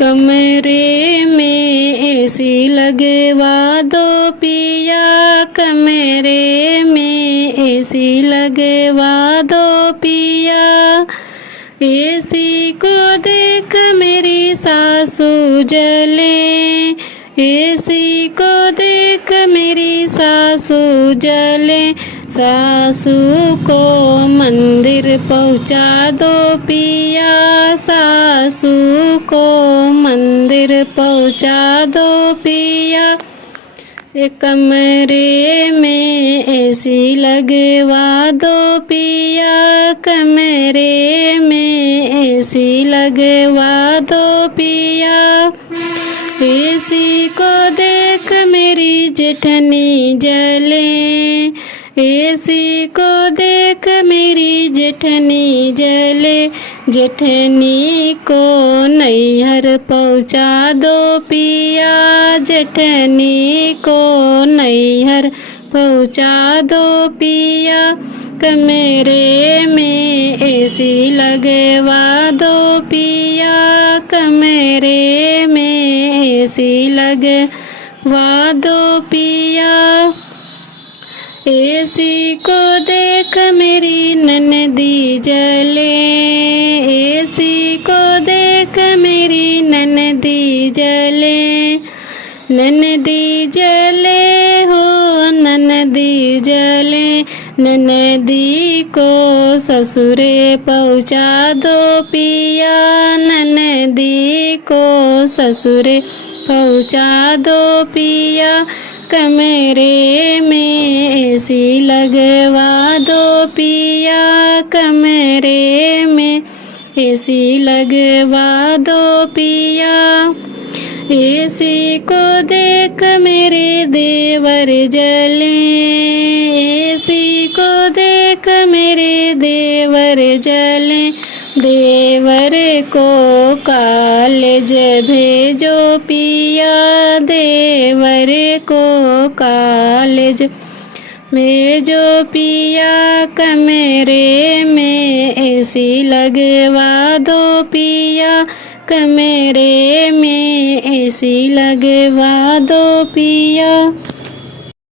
कमरे में एसी लगवा दो पिया, कमरे में एसी लगवा दो पिया। एसी को देख मेरी सासू जले, एसी को देख मेरी सासू जले। सासू को मंदिर पहुँचा दो पिया, सासू को मंदिर पहुँचा दो पिया। एक कमरे में एसी लगवा दो पिया, कमरे में एसी लगवा दो पिया। एसी को देख मेरी जेठनी जले, एसी को देख मेरी जेठनी जले। जेठनी को नैहर पहुँचा दो पिया, जेठनी को नैहर पहुँचा दो पिया। कमरे में एसी लगवा दो पिया, कमरे में एसी लगवा दो पिया। एसी को देख मेरी ननदी जले, एसी को देख मेरी ननदी जले। ननदी जले हो ननदी जले, ननदी को ससुरे पहुँचा दो पिया, ननदी को ससुरे पहुँचा दो पिया। कमरे में एसी लगवा दो पिया, कमरे में एसी लगवा दो पिया। एसी को देख मेरे देवर जले, एसी को देख मेरे देवर जले। देवर को कॉलेज भेजो पिया, देवर को कॉलेज भेजो पिया। कमरे में एसी लगवा दो पिया, कमरे में एसी लगवा दो पिया।